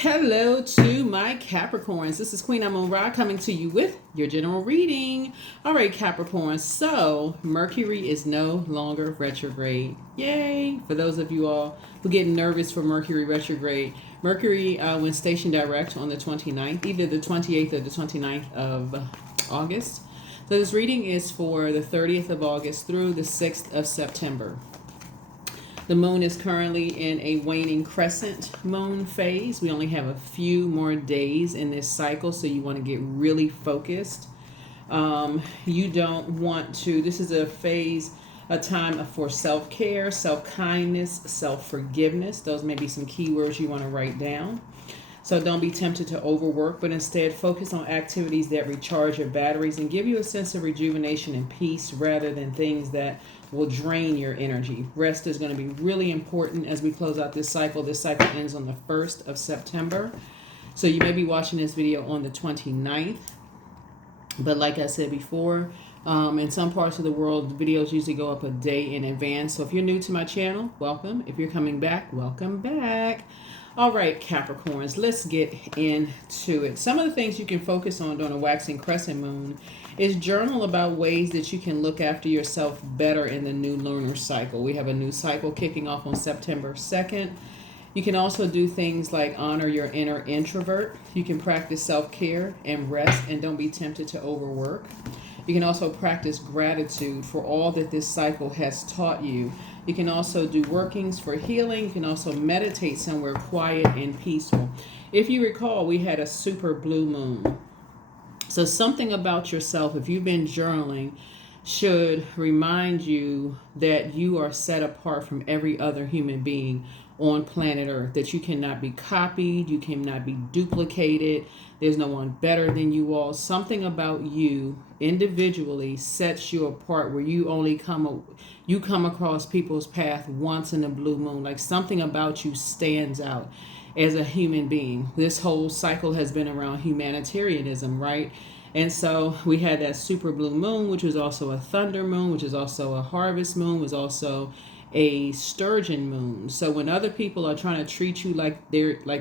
Hello to my Capricorns. This is Queen Amun Ra coming to you with your general reading. All right, Capricorns. So Mercury is no longer retrograde. Yay! For those of you all who get nervous for Mercury retrograde, Mercury went station direct on the 29th, either the 28th or the 29th of August. So this reading is for the 30th of August through the 6th of September. The moon is currently in a waning crescent moon phase. We only have a few more days in this cycle, so you want to get really focused. You don't want to, this is a phase, a time for self-care, self-kindness, self-forgiveness. Those may be some keywords you want to write down. So don't be tempted to overwork, but instead focus on activities that recharge your batteries and give you a sense of rejuvenation and peace rather than things that will drain your energy. Rest is going to be really important as we close out this cycle. This cycle ends on the 1st of September. So you may be watching this video on the 29th. But like I said before, in some parts of the world, the videos usually go up a day in advance. So if you're new to my channel, welcome. If you're coming back, welcome back. All right, Capricorns, let's get into it. Some of the things you can focus on during a waxing crescent moon is journal about ways that you can look after yourself better in the new lunar cycle. We have a new cycle kicking off on September 2nd. You can also do things like honor your inner introvert. You can practice self-care and rest, and don't be tempted to overwork. You can also practice gratitude for all that this cycle has taught you. You can also do workings for healing. You can also meditate somewhere quiet and peaceful. If you recall, we had a super blue moon. So something about yourself, if you've been journaling, should remind you that you are set apart from every other human being on planet Earth, that you cannot be copied, you cannot be duplicated, there's no one better than you all. Something about you individually sets you apart, where you only come across people's path once in a blue moon. Like something about you stands out as a human being. This whole cycle has been around humanitarianism, right? And so we had that super blue moon, which was also a thunder moon, which is also a harvest moon, was also a sturgeon moon. So when other people are trying to treat you like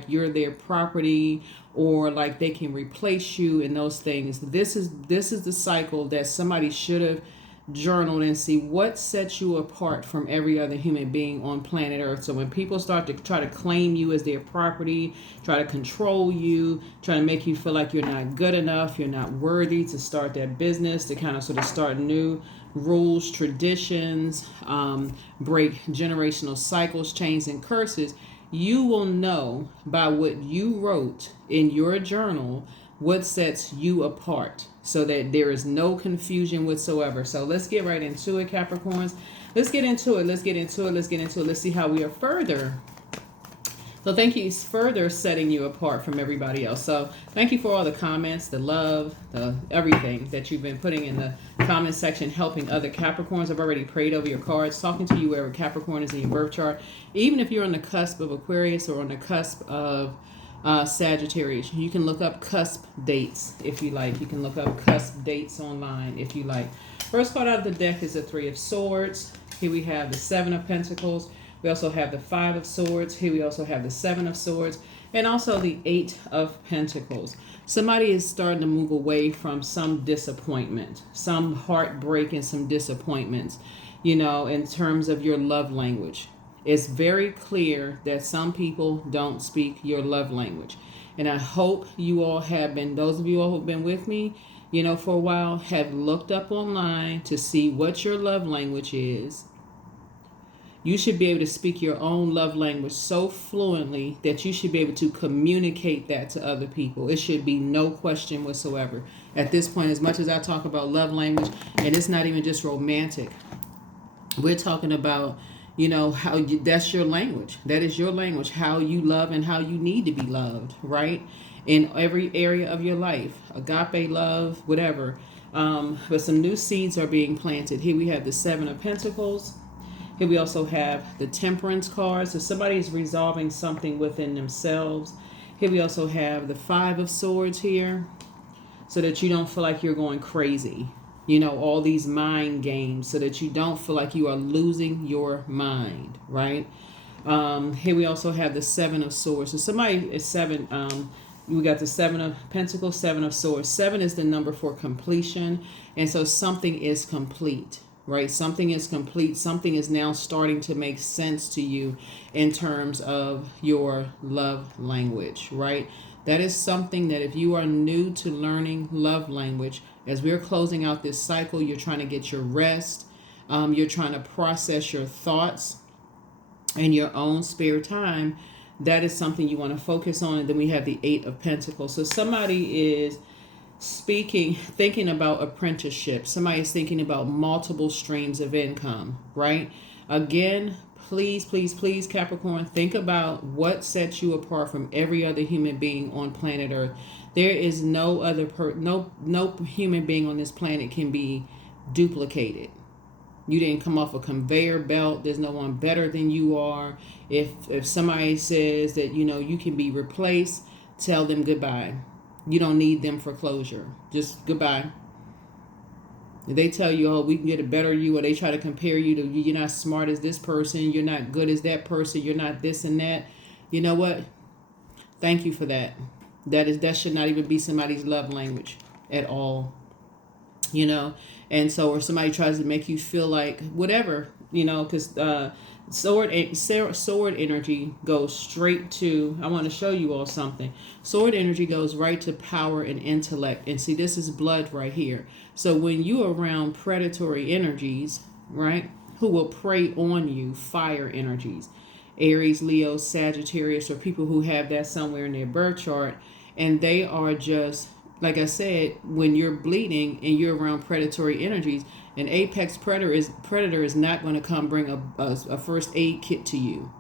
you're their property, or like they can replace you and those things, this is the cycle that somebody should have journaled and see what sets you apart from every other human being on planet Earth. So when people start to try to claim you as their property, try to control you, try to make you feel like you're not good enough, you're not worthy to start that business, to kind of sort of start new rules, traditions, break generational cycles, chains, and curses, you will know by what you wrote in your journal what sets you apart, so that there is no confusion whatsoever. So let's get right into it, Capricorns. Let's get into it. Let's see how we are further. So thank you, further setting you apart from everybody else. So thank you for all the comments, the love, the everything that you've been putting in the comment section, helping other Capricorns. I've already prayed over your cards, talking to you wherever Capricorn is in your birth chart. Even if you're on the cusp of Aquarius or on the cusp of Sagittarius, you can look up cusp dates if you like. You can look up cusp dates online if you like. First card out of the deck is the Three of Swords. Here we have the Seven of Pentacles. We also have the Five of Swords. Here we also have the Seven of Swords, and also the Eight of Pentacles. Somebody is starting to move away from some disappointment, some heartbreak and some disappointments, in terms of your love language. It's very clear that some people don't speak your love language. And I hope you all have been, those of you all who have been with me, for a while, have looked up online to see what your love language is. You should be able to speak your own love language so fluently that you should be able to communicate that to other people. It should be no question whatsoever. At this point, as much as I talk about love language, and it's not even just romantic, we're talking about how that's your language. That is your language, how you love and how you need to be loved, right? In every area of your life, agape love, whatever. But some new seeds are being planted. Here we have the Seven of Pentacles. Here we also have the Temperance card. So somebody is resolving something within themselves. Here we also have the Five of Swords here, so that you don't feel like you're going crazy. All these mind games, so that you don't feel like you are losing your mind, right? Here we also have the Seven of Swords. So somebody is seven. We got the Seven of Pentacles, Seven of Swords. Seven is the number for completion. And so something is complete, right? Something is complete. Something is now starting to make sense to you in terms of your love language, right? That is something that if you are new to learning love language, as we're closing out this cycle, you're trying to get your rest. You're trying to process your thoughts in your own spare time. That is something you want to focus on. And then we have the Eight of Pentacles. So somebody is thinking about apprenticeship. Somebody is thinking about multiple streams of income, right? Again, please, please, please, Capricorn, think about what sets you apart from every other human being on planet Earth. There is no other no human being on this planet can be duplicated. You didn't come off a conveyor belt. There's no one better than you are. If somebody says that, you can be replaced, tell them goodbye. You don't need them for closure. Just goodbye. If they tell you, oh, we can get a better you, or they try to compare you to, you're not smart as this person, you're not good as that person, you're not this and that. You know what? Thank you for that. That should not even be somebody's love language at all. And so, or somebody tries to make you feel like whatever, because sword energy goes straight to, I want to show you all something. Sword energy goes right to power and intellect. And see, this is blood right here. So when you are around predatory energies, right, who will prey on you, fire energies, Aries, Leo, Sagittarius, or people who have that somewhere in their birth chart, and they are just, like I said, when you're bleeding and you're around predatory energies, an apex predator is not going to come bring a first aid kit to you.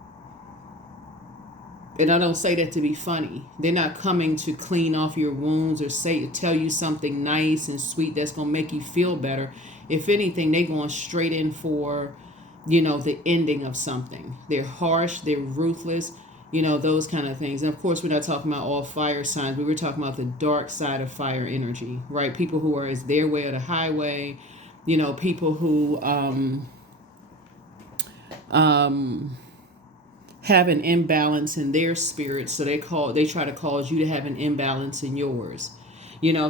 And I don't say that to be funny. They're not coming to clean off your wounds or tell you something nice and sweet that's going to make you feel better. If anything, they're going straight in for, the ending of something. They're harsh, they're ruthless, those kind of things. And of course, we're not talking about all fire signs. We were talking about the dark side of fire energy, right? People who are as their way or the highway, people who have an imbalance in their spirit. So they try to cause you to have an imbalance in yours.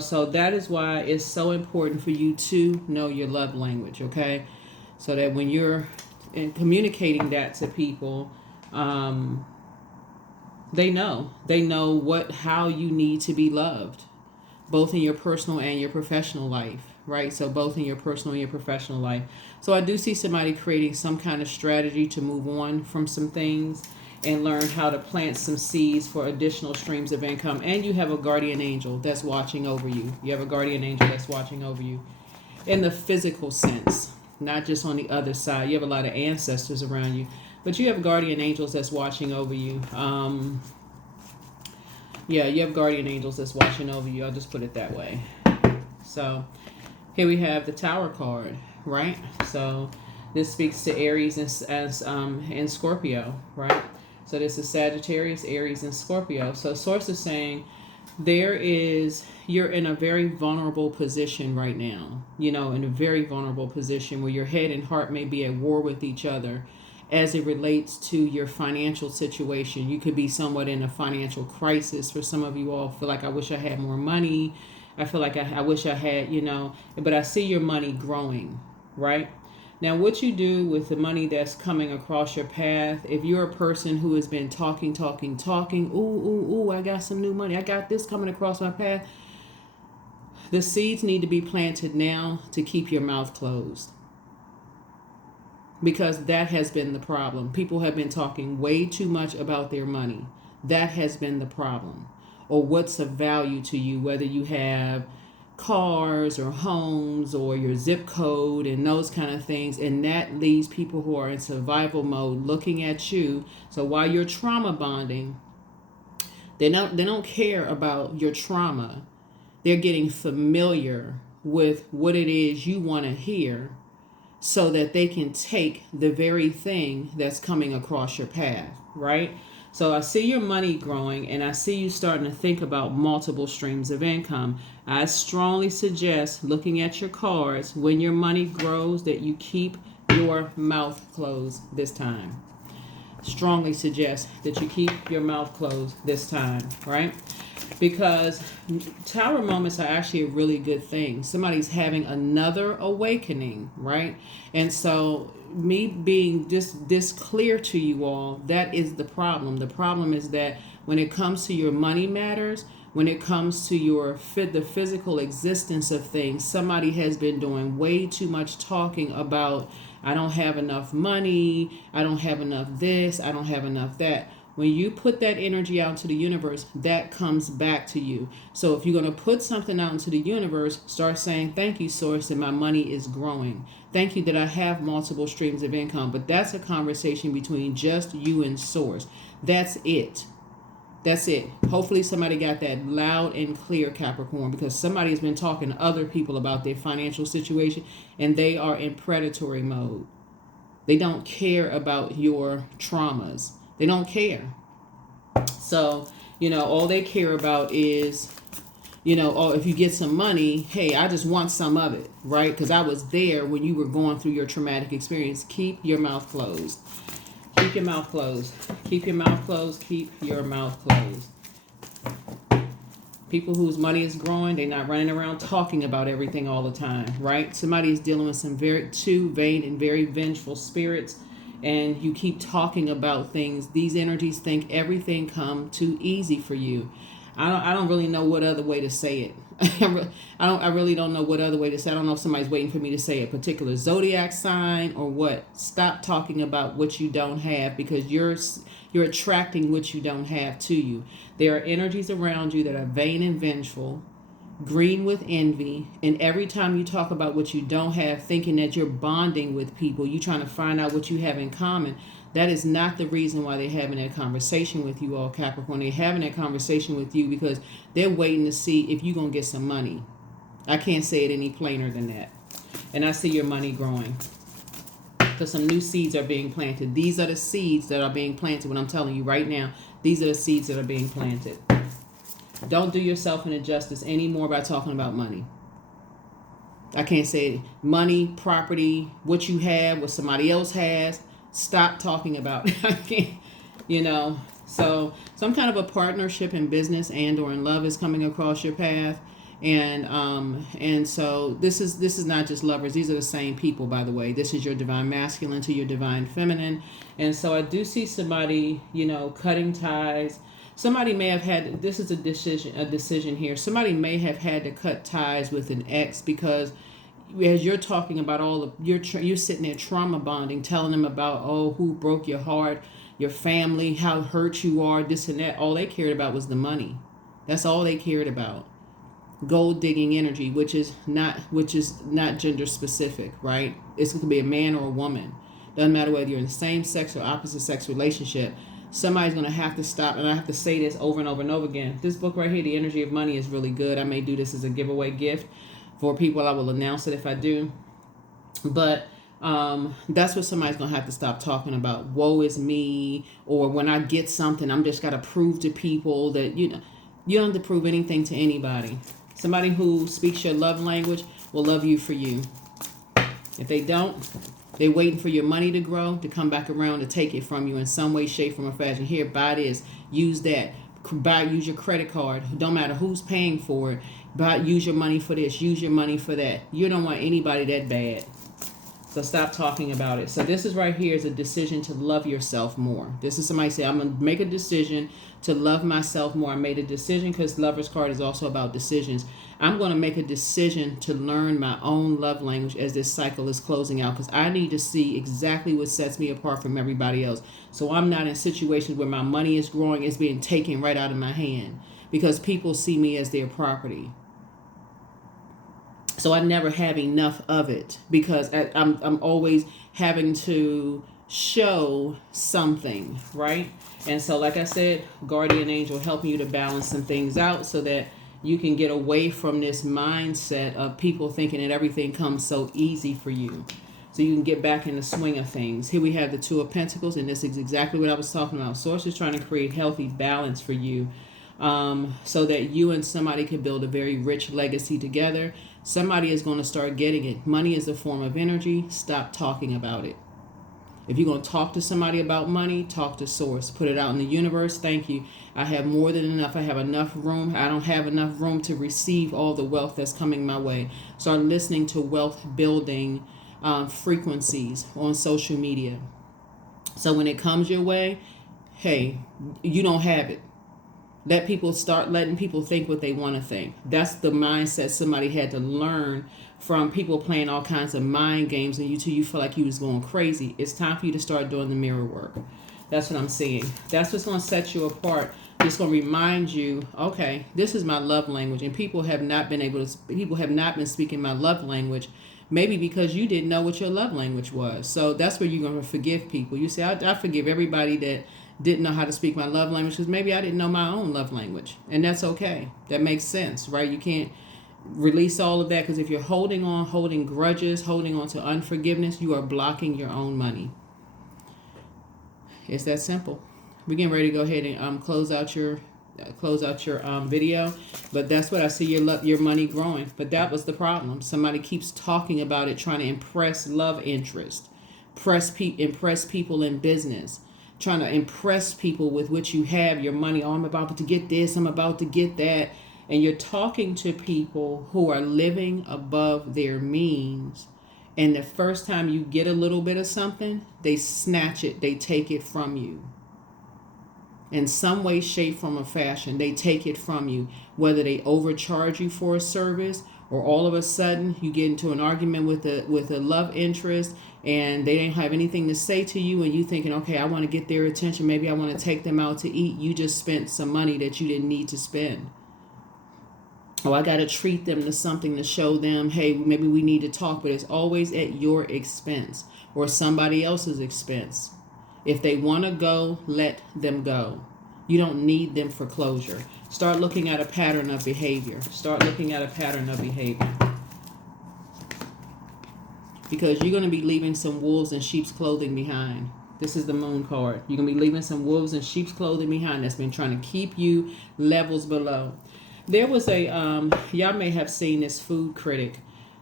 So that is why it's so important for you to know your love language, okay? So that when you're communicating that to people, they know how you need to be loved, both in your personal and your professional life, right? So both in your personal and your professional life. So I do see somebody creating some kind of strategy to move on from some things and learn how to plant some seeds for additional streams of income. And you have a guardian angel that's watching over you. You have a guardian angel that's watching over you in the physical sense, not just on the other side. You have a lot of ancestors around you. But you have guardian angels that's watching over you. You have guardian angels that's watching over you. I'll just put it that way. So here we have the Tower card, right? So this speaks to Aries and Scorpio, right? So this is Sagittarius, Aries, and Scorpio. So Source is saying you're in a very vulnerable position right now. In a very vulnerable position where your head and heart may be at war with each other. As it relates to your financial situation, you could be somewhat in a financial crisis. For some of you all, feel like I wish I had more money. I feel like I wish I had, but I see your money growing, right? Now, what you do with the money that's coming across your path, if you're a person who has been talking, ooh, I got some new money. I got this coming across my path. The seeds need to be planted now to keep your mouth closed. Because that has been the problem. People have been talking way too much about their money. That has been the problem. Or what's of value to you, whether you have cars or homes or your zip code and those kind of things. And that leaves people who are in survival mode looking at you. So while you're trauma bonding, they don't care about your trauma. They're getting familiar with what it is you want to hear, so that they can take the very thing that's coming across your path, right? So I see your money growing, and I see you starting to think about multiple streams of income. I strongly suggest, looking at your cards, when your money grows, that you keep your mouth closed this time. strongly suggest that you keep your mouth closed this time, right? Because tower moments are actually a really good thing. Somebody's having another awakening, right? And so me being just this clear to you all, that is the problem. The problem is that when it comes to your money matters, when it comes to the physical existence of things, somebody has been doing way too much talking about, I don't have enough money, I don't have enough this, I don't have enough that. When you put that energy out into the universe, that comes back to you. So if you're going to put something out into the universe, start saying, thank you, source, that my money is growing. Thank you that I have multiple streams of income. But that's a conversation between just you and source. That's it. That's it. Hopefully somebody got that loud and clear, Capricorn, because somebody has been talking to other people about their financial situation and they are in predatory mode. They don't care about your traumas. They don't care. So, all they care about is, oh, if you get some money, hey, I just want some of it, right? Because I was there when you were going through your traumatic experience. Keep your mouth closed. Keep your mouth closed. Keep your mouth closed. Keep your mouth closed. People whose money is growing, they're not running around talking about everything all the time, right? Somebody is dealing with some too vain and very vengeful spirits, and you keep talking about things. These energies think everything come too easy for you. I don't really know what other way to say it. I really don't know what other way to say it. I don't know if somebody's waiting for me to say a particular zodiac sign or what. Stop talking about what you don't have, because you're attracting what you don't have to you. There are energies around you that are vain and vengeful, green with envy, and every time you talk about what you don't have, thinking that you're bonding with people, you're trying to find out what you have in common, that is not the reason why they're having that conversation with you all, Capricorn. They're having that conversation with you because they're waiting to see if you're going to get some money. I can't say it any plainer than that. And I see your money growing because some new seeds are being planted. These are the seeds that are being planted. What I'm telling you right now, these are the seeds that are being planted. Don't do yourself an injustice anymore by talking about money. I can't say it. Money, property, what you have, what somebody else has. Stop talking about it. I can't, So some kind of a partnership in business and or in love is coming across your path. And so this is not just lovers. These are the same people, by the way. This is your divine masculine to your divine feminine. And so I do see somebody, cutting ties. Somebody may have had, this is a decision here. Somebody may have had to cut ties with an ex because as you're talking about you're sitting there trauma bonding, telling them about, who broke your heart, your family, how hurt you are, this and that. All they cared about was the money. That's all they cared about. Gold digging energy, which is not gender specific, right? It could be a man or a woman. Doesn't matter whether you're in the same sex or opposite sex relationship. Somebody's going to have to stop, and I have to say this over and over and over again. This book right here, The Energy of Money, is really good. I may do this as a giveaway gift for people. I will announce it if I do. But that's what somebody's going to have to stop talking about. Woe is me, or when I get something, I'm just got to prove to people that, you don't have to prove anything to anybody. Somebody who speaks your love language will love you for you. If they don't, they're waiting for your money to grow, to come back around to take it from you in some way, shape, form, or fashion. Here, buy this, use that, use your credit card. Don't matter who's paying for it. Use your money for this, use your money for that. You don't want anybody that bad. So stop talking about it. So this is right here is a decision to love yourself more. This is somebody say, I'm going to make a decision to love myself more. I made a decision because Lover's card is also about decisions. I'm going to make a decision to learn my own love language as this cycle is closing out, because I need to see exactly what sets me apart from everybody else. So I'm not in situations where my money is growing, it's being taken right out of my hand because people see me as their property. So I never have enough of it because I'm always having to show something, right? And so, like I said, guardian angel helping you to balance some things out so that you can get away from this mindset of people thinking that everything comes so easy for you. So you can get back in the swing of things. Here we have the Two of Pentacles, and this is exactly what I was talking about. Source is trying to create healthy balance for you so that you and somebody can build a very rich legacy together. Somebody is going to start getting it. Money is a form of energy. Stop talking about it. If you're going to talk to somebody about money, talk to source. Put it out in the universe. Thank you. I have more than enough. I have enough room. I don't have enough room to receive all the wealth that's coming my way. Start listening to wealth building frequencies on social media. So when it comes your way, hey, you don't have it. Let people start letting people think what they want to think. That's the mindset somebody had to learn from people playing all kinds of mind games and you feel like you was going crazy. It's time for you to start doing the mirror work. That's what I'm seeing. That's what's going to set you apart. It's going to remind you, okay, this is my love language, and people have not been speaking my love language, maybe because you didn't know what your love language was. So that's where you're going to forgive people. You say, I forgive everybody that didn't know how to speak my love language because maybe I didn't know my own love language, and that's okay. That makes sense, right? You can't release all of that, because if you're holding grudges, holding on to unforgiveness, you are blocking your own money. It's that simple. We're getting ready to go ahead and close out your video, but that's what I see your money growing. But that was the problem. Somebody keeps talking about it, trying to impress love interest, impress people in business, trying to impress people with what you have, your money. Oh, I'm about to get this, I'm about to get that. And you're talking to people who are living above their means. And the first time you get a little bit of something, they snatch it, they take it from you. In some way, shape, form, or fashion, they take it from you. Whether they overcharge you for a service, or all of a sudden you get into an argument with a love interest and they didn't have anything to say to you, and you thinking, okay, I want to get their attention, maybe I want to take them out to eat. You just spent some money that you didn't need to spend. Oh, I got to treat them to something to show them, hey, maybe we need to talk, but it's always at your expense or somebody else's expense. If they want to go, let them go. You don't need them for closure. Start looking at a pattern of behavior. Because you're going to be leaving some wolves in sheep's clothing behind. This is the moon card. You're going to be leaving some wolves in sheep's clothing behind that's been trying to keep you levels below. There was a, y'all may have seen this food critic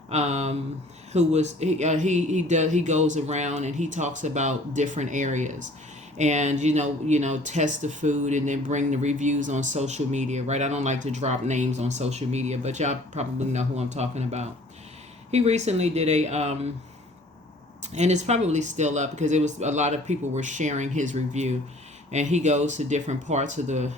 who was, he goes around and he talks about different areas. And, test the food and then bring the reviews on social media, right? I don't like to drop names on social media, but y'all probably know who I'm talking about. He recently did and it's probably still up because it was a lot of people were sharing his review. And he goes to different parts of the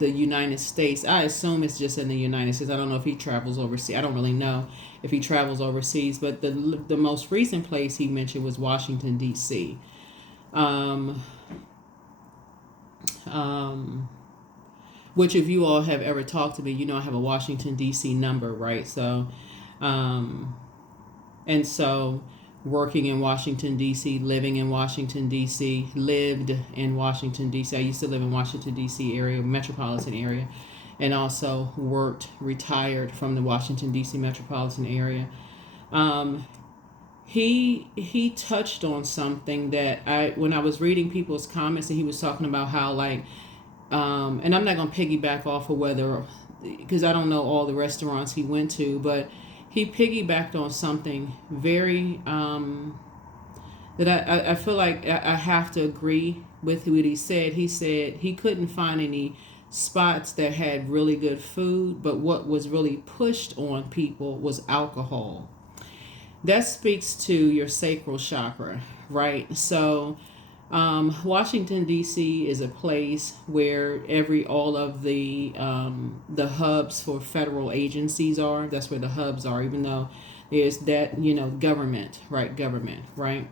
United States. I assume it's just in the United States. I don't know if he travels overseas. I don't really know if he travels overseas. But the most recent place he mentioned was Washington, D.C. Which if you all have ever talked to me, I have a Washington, D.C. number, right? So, and so working in Washington, D.C., living in Washington, D.C., lived in Washington, D.C. I used to live in Washington, D.C. area, metropolitan area, and also retired from the Washington, D.C. metropolitan area. He touched on something that when I was reading people's comments, and he was talking about how and I'm not going to piggyback off of because I don't know all the restaurants he went to, but he piggybacked on something very that I feel like I have to agree with what he said. He said he couldn't find any spots that had really good food, but what was really pushed on people was alcohol. That speaks to your sacral chakra, right? So Washington, D.C. is a place where all of the hubs for federal agencies are. That's where the hubs are, even though there's that, government, right?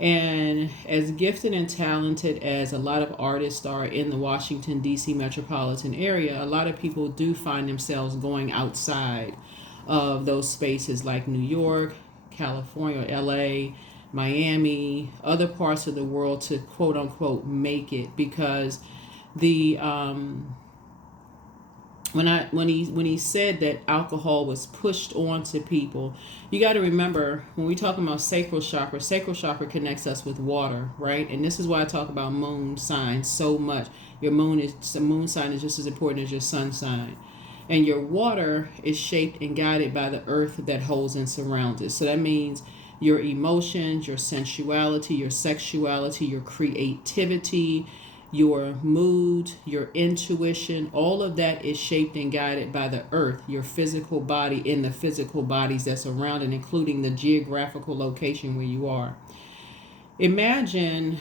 And as gifted and talented as a lot of artists are in the Washington, D.C. metropolitan area, a lot of people do find themselves going outside of those spaces like New York, California, L.A., Miami, other parts of the world to quote unquote make it, because when he said that alcohol was pushed on to people, you got to remember when we talk about sacral chakra connects us with water, right? And this is why I talk about moon signs so much. Your moon sign is just as important as your sun sign. And your water is shaped and guided by the earth that holds and surrounds it. So that means your emotions, your sensuality, your sexuality, your creativity, your mood, your intuition, all of that is shaped and guided by the earth, your physical body, and the physical bodies that's around it, including the geographical location where you are. Imagine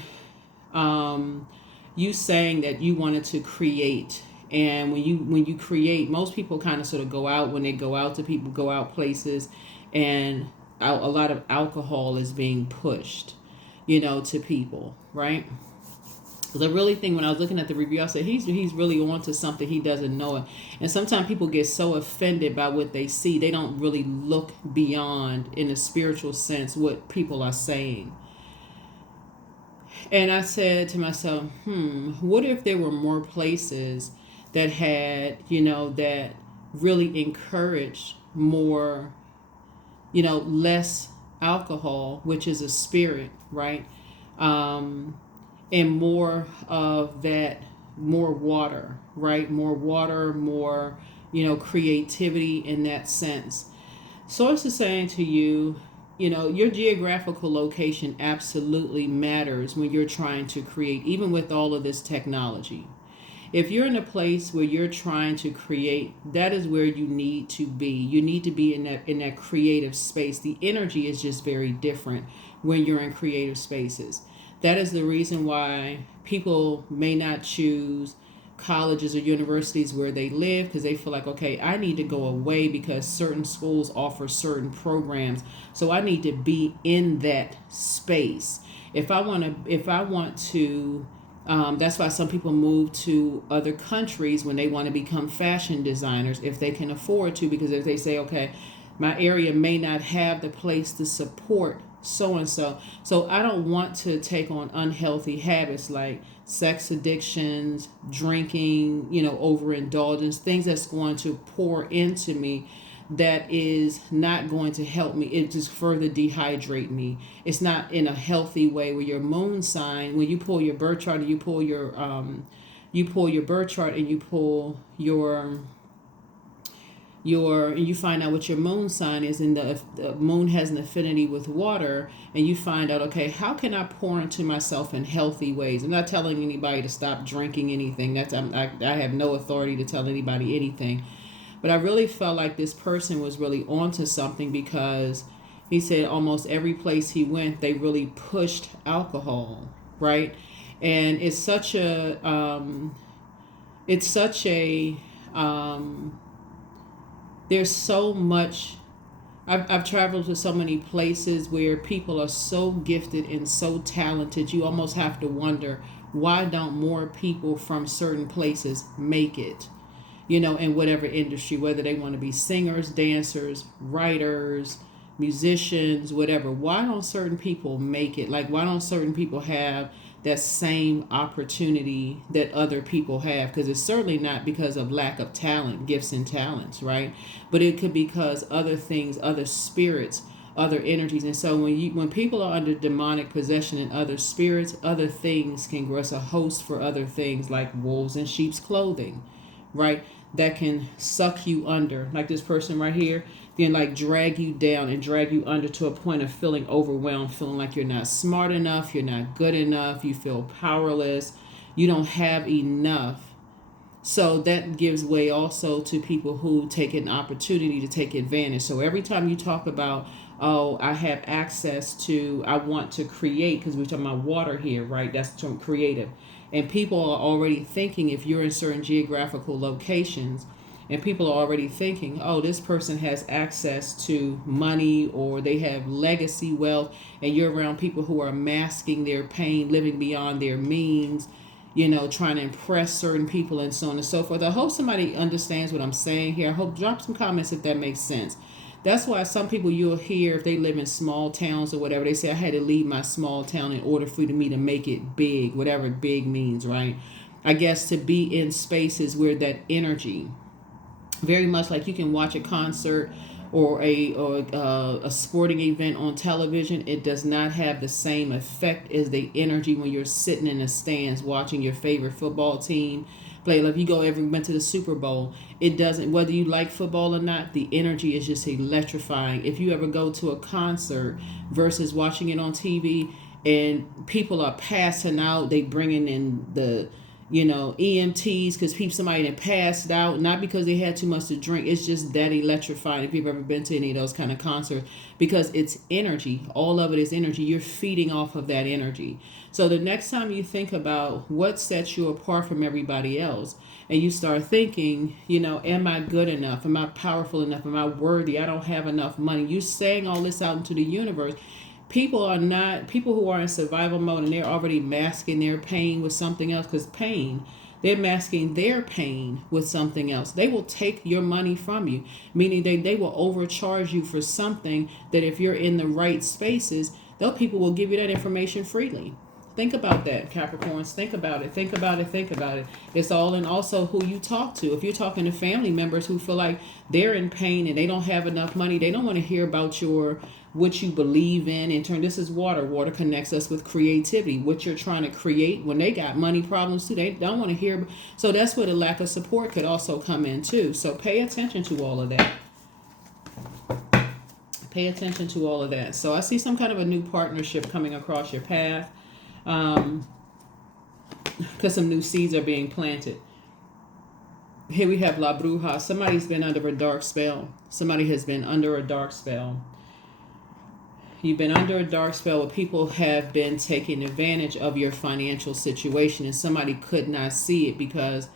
you saying that you wanted to create, and when you create, most people kind of sort of go out, when they go out to people, go out places, and a lot of alcohol is being pushed, to people, right? Because I really think when I was looking at the review, I said he's really on to something, he doesn't know it. And sometimes people get so offended by what they see, they don't really look beyond, in a spiritual sense, what people are saying. And I said to myself, what if there were more places that had, that really encouraged more, less alcohol, which is a spirit, right? And more of that, more water, right? More water, more, creativity in that sense. Source is saying to you, your geographical location absolutely matters when you're trying to create, even with all of this technology. If you're in a place where you're trying to create, that is where you need to be. You need to be in that creative space. The energy is just very different when you're in creative spaces. That is the reason why people may not choose colleges or universities where they live, because they feel like, okay, I need to go away because certain schools offer certain programs, so I need to be in that space. If I want to, that's why some people move to other countries when they want to become fashion designers, if they can afford to, because if they say, okay, my area may not have the place to support so and so, so I don't want to take on unhealthy habits like sex addictions, drinking, overindulgence, things that's going to pour into me that is not going to help me. It just further dehydrate me. It's not in a healthy way. Where your moon sign, when you pull your birth chart, and you pull your birth chart, and you pull and you find out what your moon sign is, and the moon has an affinity with water, and you find out, okay, how can I pour into myself in healthy ways? I'm not telling anybody to stop drinking anything. I have no authority to tell anybody anything, but I really felt like this person was really onto something, because he said almost every place he went, they really pushed alcohol, right? And it's such a there's so much. I've traveled to so many places where people are so gifted and so talented, you almost have to wonder, why don't more people from certain places make it, in whatever industry, whether they want to be singers, dancers, writers, musicians, whatever. Why don't certain people make it? Like, why don't certain people have that same opportunity that other people have? Because it's certainly not because of lack of talent, gifts and talents, right? But it could be because other things, other spirits, other energies. And so when people are under demonic possession and other spirits, other things can grow. It's a host for other things, like wolves in sheep's clothing, right? That can suck you under, like this person right here, then like drag you down and drag you under to a point of feeling overwhelmed, feeling like you're not smart enough, you're not good enough, you feel powerless, you don't have enough. So that gives way also to people who take an opportunity to take advantage. So every time you talk about, oh, I have access to, I want to create, because we're talking about water here, right? That's the term, creative. And people are already thinking, if you're in certain geographical locations, and people are already thinking, oh, this person has access to money, or they have legacy wealth, and you're around people who are masking their pain, living beyond their means, trying to impress certain people and so on and so forth. I hope somebody understands what I'm saying here. I hope, drop some comments if that makes sense. That's why some people you'll hear, if they live in small towns or whatever, they say, I had to leave my small town in order for me to make it big, whatever big means, right? I guess to be in spaces where that energy, very much like you can watch a concert or a sporting event on television, it does not have the same effect as the energy when you're sitting in the stands watching your favorite football team Like if you went to the Super Bowl, it doesn't, whether you like football or not, the energy is just electrifying. If you ever go to a concert versus watching it on TV and people are passing out, they bringing in the EMTs because somebody that passed out, not because they had too much to drink. It's just that electrifying. If you've ever been to any of those kind of concerts, because it's energy, all of it is energy. You're feeding off of that energy. So the next time you think about what sets you apart from everybody else, and you start thinking, am I good enough? Am I powerful enough? Am I worthy? I don't have enough money. You're saying all this out into the universe. People who are in survival mode and they're already masking their pain with something else, because they're masking their pain with something else. They will take your money from you, meaning they will overcharge you for something that if you're in the right spaces, those people will give you that information freely. Think about that, Capricorns. Think about it. Think about it. Think about it. It's all in also who you talk to. If you're talking to family members who feel like they're in pain and they don't have enough money, they don't want to hear about what you believe in turn. This is water. Water connects us with creativity. What you're trying to create. When they got money problems too, they don't want to hear. So that's where the lack of support could also come in too. So pay attention to all of that. Pay attention to all of that. So I see some kind of a new partnership coming across your path. Because some new seeds are being planted. Here we have La Bruja. Somebody's been under a dark spell. Somebody has been under a dark spell. You've been under a dark spell where people have been taking advantage of your financial situation, and somebody could not see it because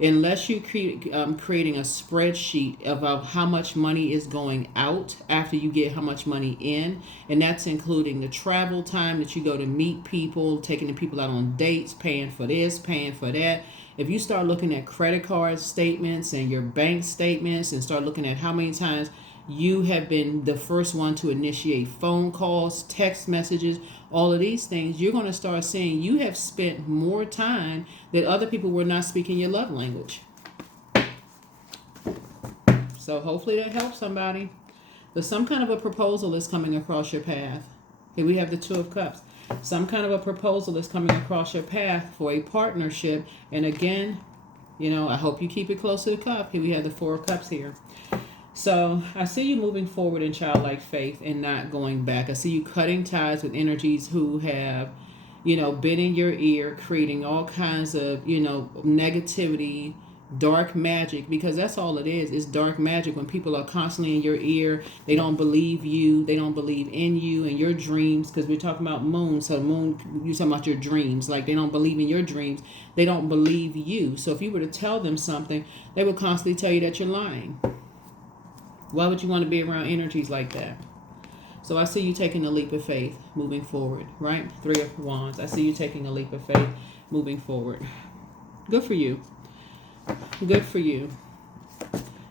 unless you creating a spreadsheet about how much money is going out after you get how much money in, and that's including the travel time that you go to meet people, taking the people out on dates, paying for this, paying for that. If you start looking at credit card statements and your bank statements and start looking at how many times you have been the first one to initiate phone calls, text messages, all of these things, you're going to start seeing you have spent more time that other people were not speaking your love language. So hopefully that helps somebody. There's some kind of a proposal is coming across your path. Here we have the Two of Cups. Some kind of a proposal is coming across your path for a partnership. And again, I hope you keep it close to the cup. Here we have the Four of Cups here. So I see you moving forward in childlike faith and not going back. I see you cutting ties with energies who have, been in your ear, creating all kinds of, negativity, dark magic, because that's all it is. It's dark magic when people are constantly in your ear. They don't believe you. They don't believe in you and your dreams, because we're talking about moon. So moon, you're talking about your dreams. Like they don't believe in your dreams. They don't believe you. So if you were to tell them something, they will constantly tell you that you're lying. Why would you want to be around energies like that? So I see you taking a leap of faith moving forward, right? Three of Wands. I see you taking a leap of faith moving forward. Good for you. Good for you.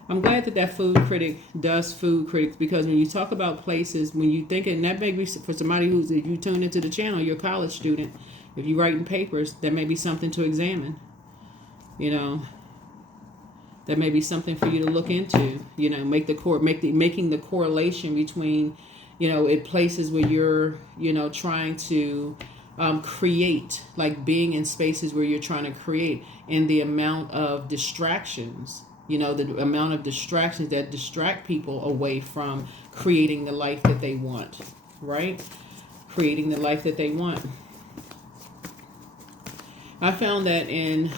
I'm glad that food critic does food critics, because when you talk about places, when you think, and that may be for somebody who's, if you tune into the channel, you're a college student, if you're writing papers, that may be something to examine, That may be something for you to look into. Making the correlation between, in places where you're, trying to create, like being in spaces where you're trying to create, and the amount of distractions, the amount of distractions that distract people away from creating the life that they want, right? Creating the life that they want. I found that in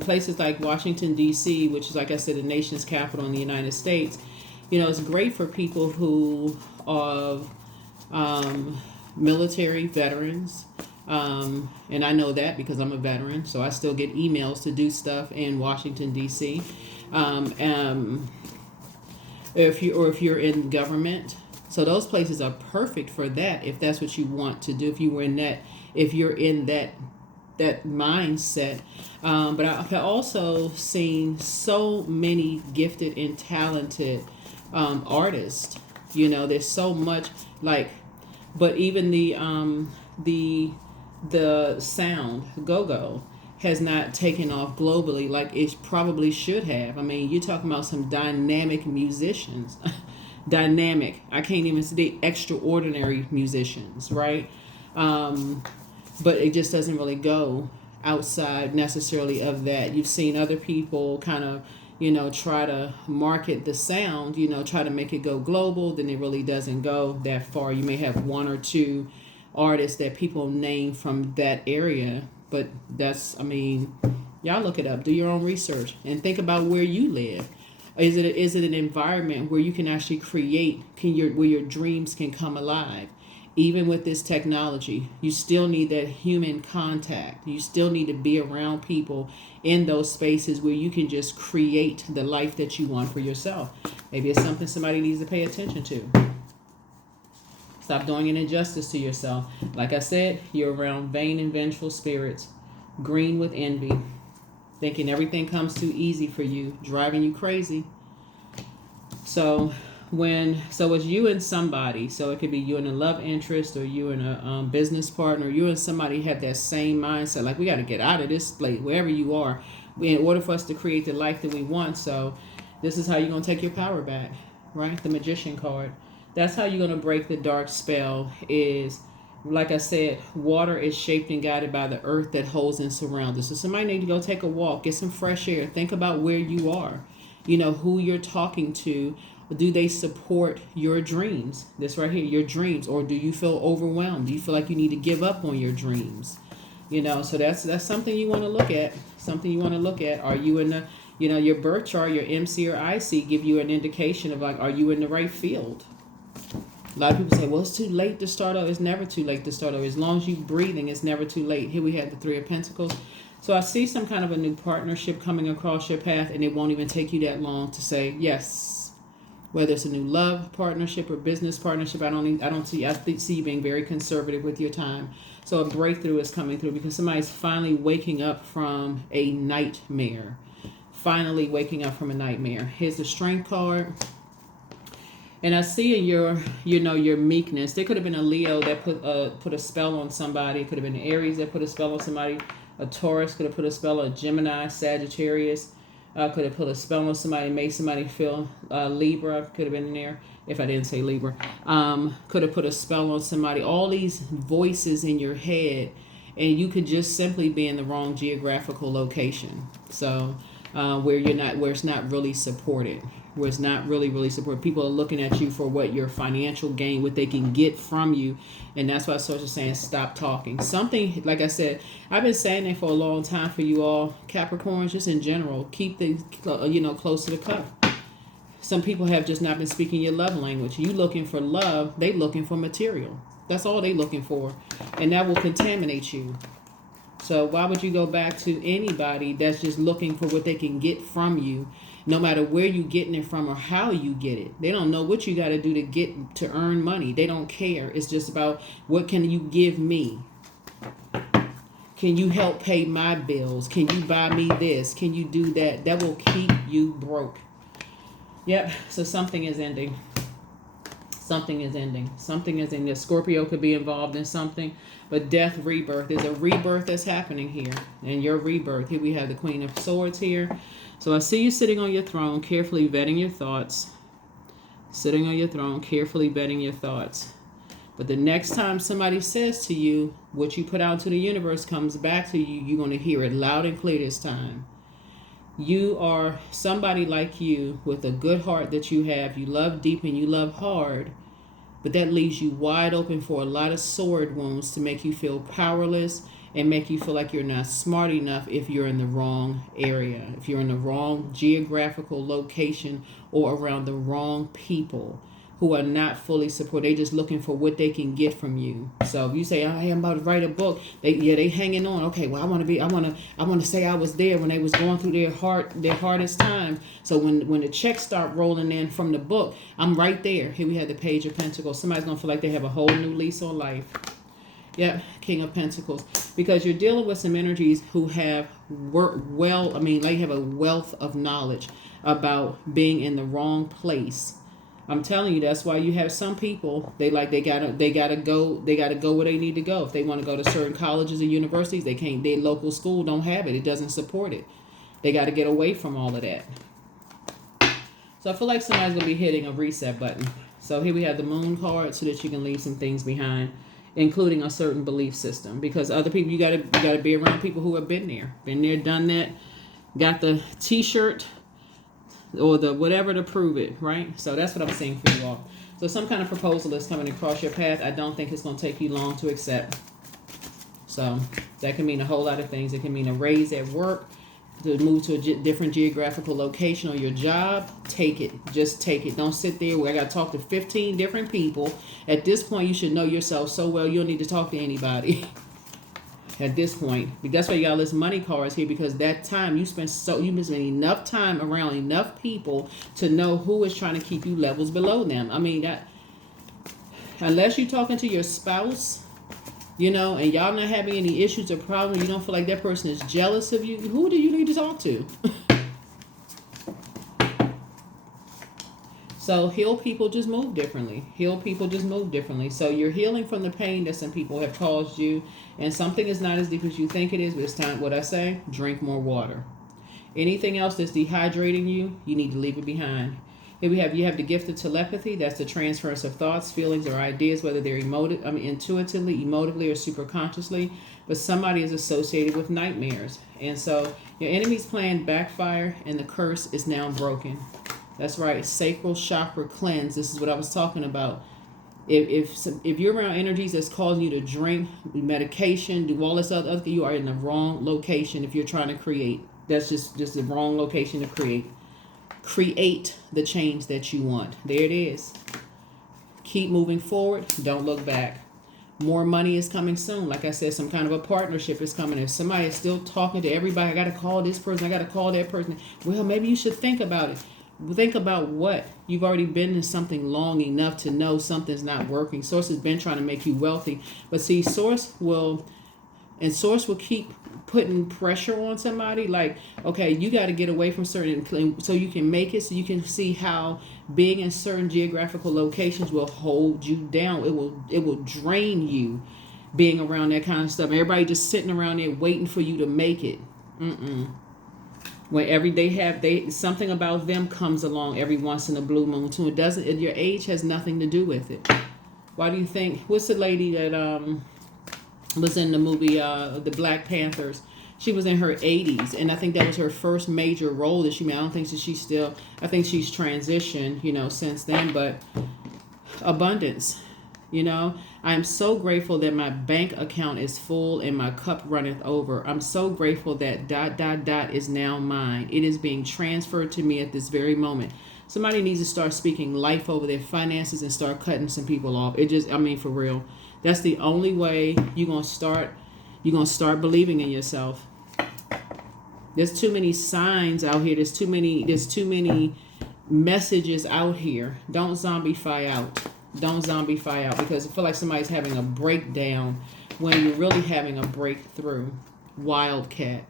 places like Washington, D.C., which is, like I said, the nation's capital in the United States, it's great for people who are military veterans. And I know that because I'm a veteran, so I still get emails to do stuff in Washington, D.C. If you're in government. So those places are perfect for that if that's what you want to do. If you're in that mindset. But I've also seen so many gifted and talented artists. There's so much, but even the sound go-go has not taken off globally like it probably should have. I mean, you're talking about some dynamic musicians. Dynamic. I can't even say extraordinary musicians, right? But it just doesn't really go outside necessarily of that. You've seen other people kind of, try to market the sound, try to make it go global, then it really doesn't go that far. You may have one or two artists that people name from that area, but y'all look it up, do your own research, and think about where you live. Is it an environment where you can actually create, where your dreams can come alive? Even with this technology, you still need that human contact. You still need to be around people in those spaces where you can just create the life that you want for yourself. Maybe it's something somebody needs to pay attention to. Stop doing an injustice to yourself. Like I said, you're around vain and vengeful spirits, green with envy, thinking everything comes too easy for you, driving you crazy. So it's you and somebody. So it could be you and a love interest, or you and a business partner. You and somebody have that same mindset. Like, we got to get out of this place, wherever you are, in order for us to create the life that we want. So this is how you're going to take your power back, right? The Magician card. That's how you're going to break the dark spell. Is, like I said, water is shaped and guided by the earth that holds and surrounds us. So somebody need to go take a walk, get some fresh air. Think about where you are, who you're talking to. Do they support your dreams? This right here, your dreams. Or do you feel overwhelmed? Do you feel like you need to give up on your dreams? So that's something you want to look at. Something you want to look at. Are you in the, your birth chart, your MC or IC give you an indication of, like, are you in the right field? A lot of people say, well, it's too late to start over. It's never too late to start over. As long as you're breathing, it's never too late. Here we have the Three of Pentacles. So I see some kind of a new partnership coming across your path, and it won't even take you that long to say yes. Whether it's a new love partnership or business partnership, I see you being very conservative with your time. So a breakthrough is coming through because somebody's finally waking up from a nightmare. Finally waking up from a nightmare. Here's the Strength card. And I see in your meekness, there could have been a Leo that put a spell on somebody. It could have been an Aries that put a spell on somebody. A Taurus could have put a spell on Gemini, Sagittarius. Could have put a spell on somebody, made somebody feel. Libra could have been in there, if I didn't say Libra. Could have put a spell on somebody. All these voices in your head, and you could just simply be in the wrong geographical location. So where it's not really supported. Where it's not really supported. People are looking at you for what your financial gain, what they can get from you. And that's why I started saying, stop talking. Something, like I said, I've been saying that for a long time for you all, Capricorns, just in general. Keep things, close to the cuff. Some people have just not been speaking your love language. You looking for love, they looking for material. That's all they looking for. And that will contaminate you. So why would you go back to anybody that's just looking for what they can get from you, no matter where you getting it from or how you get it? They don't know what you got to do to earn money. They don't care. It's just about, what can you give me? Can you help pay my bills? Can you buy me this? Can you do that? That will keep you broke. Yep. So something is ending. Something is ending. Something is ending. Scorpio could be involved in something. But death, rebirth. There's a rebirth that's happening here. And your rebirth. Here we have the Queen of Swords here. So I see you sitting on your throne, carefully vetting your thoughts. Sitting on your throne, carefully vetting your thoughts. But the next time somebody says to you, what you put out to the universe comes back to you, you're going to hear it loud and clear this time. You are somebody like you with a good heart that you have. You love deep and you love hard. But that leaves you wide open for a lot of sword wounds to make you feel powerless and make you feel like you're not smart enough if you're in the wrong area, if you're in the wrong geographical location or around the wrong people who are not fully supported. They just looking for what they can get from you. So if you say, "Hey, I'm about to write a book," they hanging on. Okay, well, I want to say I was there when they was going through their hardest time. So when the checks start rolling in from the book, I'm right there. Here we have the Page of Pentacles. Somebody's gonna feel like they have a whole new lease on life. Yep, King of Pentacles. Because you're dealing with some energies who have they have a wealth of knowledge about being in the wrong place. I'm telling you, that's why you have some people, they gotta go where they need to go. If they want to go to certain colleges or universities, they can't. Their local school don't have it. It doesn't support it. They got to get away from all of that. So I feel like somebody's gonna be hitting a reset button. So here we have the Moon card so that you can leave some things behind. including a certain belief system. Because other people, you gotta be around people who have been there, done that, got the T-shirt or the whatever to prove it, right? So that's what I'm seeing for you all. So some kind of proposal is coming across your path. I don't think it's going to take you long to accept. So that can mean a whole lot of things. It can mean a raise at work, to move to a different geographical location, or your job. Take it. Just take it. Don't sit there where I got to talk to 15 different people. At this point, you should know yourself so well you don't need to talk to anybody. At this point, that's why you got all this money cards here, because that time you spend enough time around enough people to know who is trying to keep you levels below them. I mean, that unless you're talking to your spouse, and y'all not having any issues or problems, you don't feel like that person is jealous of you, who do you need to talk to? So heal people, just move differently. Heal people, just move differently. So you're healing from the pain that some people have caused you, and something is not as deep as you think it is, but it's time, what I say, drink more water. Anything else that's dehydrating you, you need to leave it behind. Here you have the gift of telepathy. That's the transference of thoughts, feelings, or ideas, whether they're intuitively, emotively, or superconsciously. But somebody is associated with nightmares. And so your enemy's plan backfire, and the curse is now broken. That's right. Sacral chakra cleanse. This is what I was talking about. If you're around energies that's causing you to drink medication, do all this other, you are in the wrong location. If you're trying to create, that's just the wrong location to create the change that you want. There it is. Keep moving forward. Don't look back. More money is coming soon. Like I said, some kind of a partnership is coming. If somebody is still talking to everybody, I got to call this person, I got to call that person. Well, maybe you should think about it. Think about what? You've already been in something long enough to know something's not working. Source has been trying to make you wealthy. But see, Source will keep putting pressure on somebody. Like, okay, you got to get away from certain, so you can make it, so you can see how being in certain geographical locations will hold you down. It will drain you, being around that kind of stuff. Everybody just sitting around there waiting for you to make it. Whenever something about them comes along every once in a blue moon too. Your age has nothing to do with it. Why do you think? What's the lady that was in the movie the Black Panthers? She was in her 80s, and I think that was her first major role that she made. I don't think that I think she's transitioned, since then. But abundance, I am so grateful that my bank account is full and my cup runneth over. I'm so grateful that ... is now mine. It is being transferred to me at this very moment. Somebody needs to start speaking life over their finances and start cutting some people off. For real. That's the only way you're going to start believing in yourself. There's too many signs out here. There's too many messages out here. Don't zombify out. Because I feel like somebody's having a breakdown when you're really having a breakthrough. Wildcat.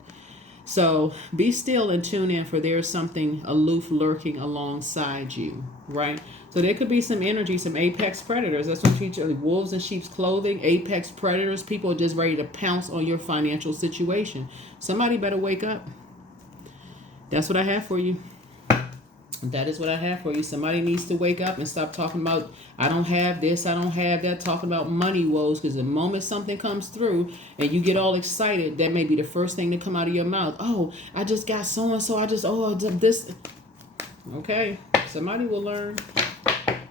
So be still and tune in, for there's something aloof lurking alongside you, right? So there could be some energy, some apex predators. That's what teach wolves in sheep's clothing, apex predators. People are just ready to pounce on your financial situation. Somebody better wake up. That's what I have for you. That is what I have for you. Somebody needs to wake up and stop talking about, I don't have this, I don't have that, talking about money woes, because the moment something comes through and you get all excited, that may be the first thing to come out of your mouth. Oh, I just got so-and-so, this. Okay, somebody will learn.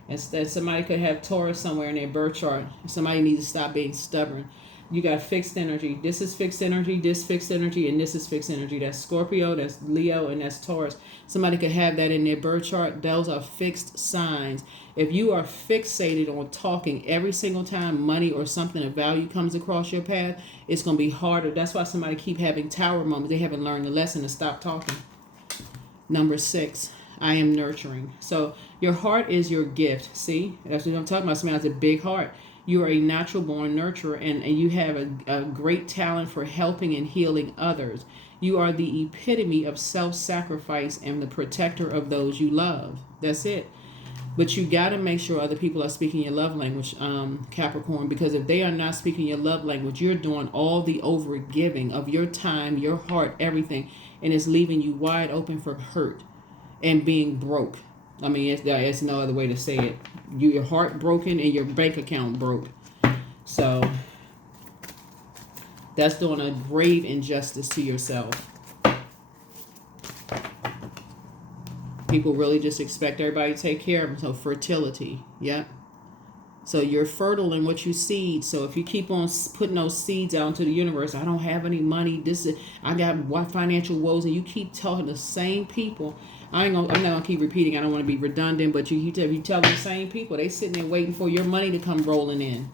Instead, somebody could have Taurus somewhere in their birth chart. Somebody needs to stop being stubborn. You got fixed energy. This is fixed energy, this fixed energy, and this is fixed energy. That's Scorpio, that's Leo, and that's Taurus. Somebody could have that in their birth chart. Those are fixed signs. If you are fixated on talking every single time money or something of value comes across your path, it's going to be harder. That's why somebody keep having tower moments. They haven't learned the lesson to stop talking. Number 6, I am nurturing. So your heart is your gift. See, that's what I'm talking about. Somebody has a big heart. You are a natural born nurturer, and you have a great talent for helping and healing others. You are the epitome of self-sacrifice and the protector of those you love. That's it. But you got to make sure other people are speaking your love language, Capricorn, because if they are not speaking your love language, you're doing all the overgiving of your time, your heart, everything, and it's leaving you wide open for hurt and being broke. It's no other way to say it. Your heart broken and your bank account broke. So that's doing a grave injustice to yourself. People really just expect everybody to take care of them. So fertility, yep. So you're fertile in what you seed. So if you keep on putting those seeds out into the universe, I don't have any money. I got financial woes, and you keep telling the same people. I'm not gonna keep repeating. I don't want to be redundant, but you tell the same people, they sitting there waiting for your money to come rolling in,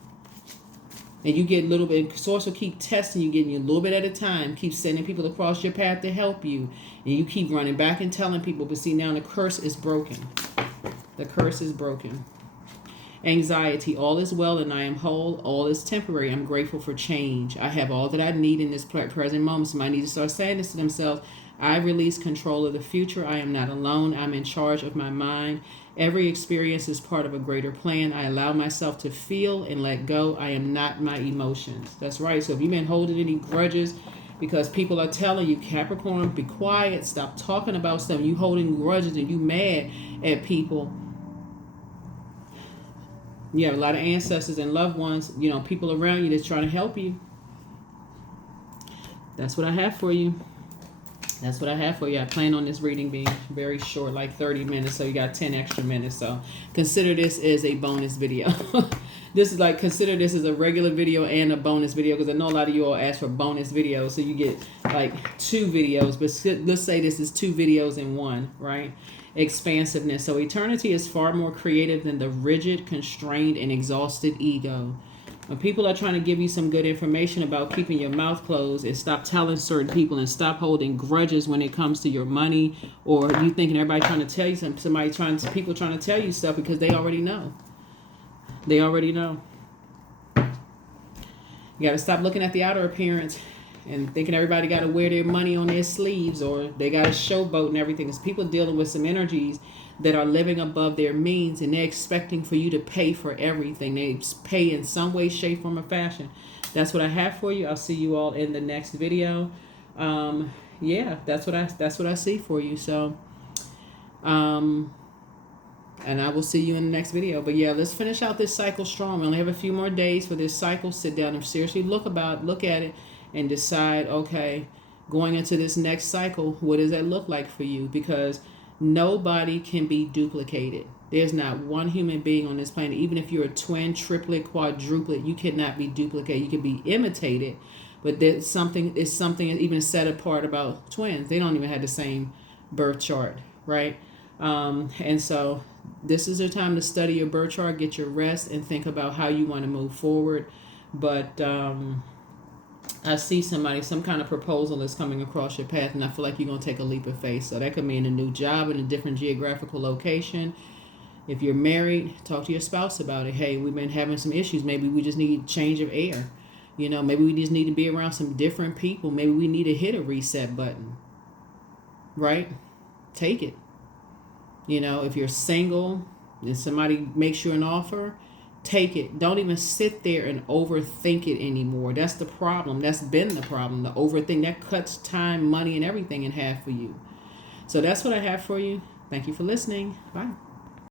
and you get a little bit. Source will keep testing you, getting you a little bit at a time. Keep sending people across your path to help you, and you keep running back and telling people. But see, now the curse is broken. The curse is broken. Anxiety, all is well and I am whole. All is temporary. I'm grateful for change. I have all that I need in this present moment. Somebody needs to start saying this to themselves. I release control of the future. I am not alone. I'm in charge of my mind. Every experience is part of a greater plan. I allow myself to feel and let go. I am not my emotions. That's right. So if you've been holding any grudges because people are telling you, Capricorn, be quiet, stop talking about stuff. You holding grudges and you mad at people. You have a lot of ancestors and loved ones, people around you that's trying to help you. That's what I have for you. That's what I have for you. I plan on this reading being very short, like 30 minutes, so you got 10 extra minutes. So consider this as a bonus video. Consider this as a regular video and a bonus video, because I know a lot of you all ask for bonus videos, so you get like 2 videos, but let's say this is 2 videos in one, right? Expansiveness. So eternity is far more creative than the rigid, constrained, and exhausted ego. When people are trying to give you some good information about keeping your mouth closed and stop telling certain people and stop holding grudges when it comes to your money, or you thinking everybody trying to tell you something, people trying to tell you stuff because they already know. They already know. You got to stop looking at the outer appearance and thinking everybody got to wear their money on their sleeves or they got to showboat and everything. It's people dealing with some energies that are living above their means, and they're expecting for you to pay for everything. They pay in some way, shape, form, or fashion. That's what I have for you. I'll see you all in the next video. Yeah, that's what I see for you. So, and I will see you in the next video. But yeah, let's finish out this cycle strong. We only have a few more days for this cycle. Sit down and seriously look at it and decide, okay, going into this next cycle, what does that look like for you? Because nobody can be duplicated. There's not one human being on this planet, even if you're a twin, triplet, quadruplet, you cannot be duplicated. You can be imitated, but there's something even set apart about twins. They don't even have the same birth chart, right? And so this is your time to study your birth chart, get your rest, and think about how you want to move forward. But I see some kind of proposal that's coming across your path, and I feel like you're going to take a leap of faith. So that could mean a new job in a different geographical location. If you're married, talk to your spouse about it. Hey, we've been having some issues. Maybe we just need change of air. Maybe we just need to be around some different people. Maybe we need to hit a reset button. Right? Take it. If you're single and somebody makes you an offer, take it. Don't even sit there and overthink it anymore. That's the problem. That's been the problem. The overthink, that cuts time, money, and everything in half for you. So that's what I have for you. Thank you for listening. Bye.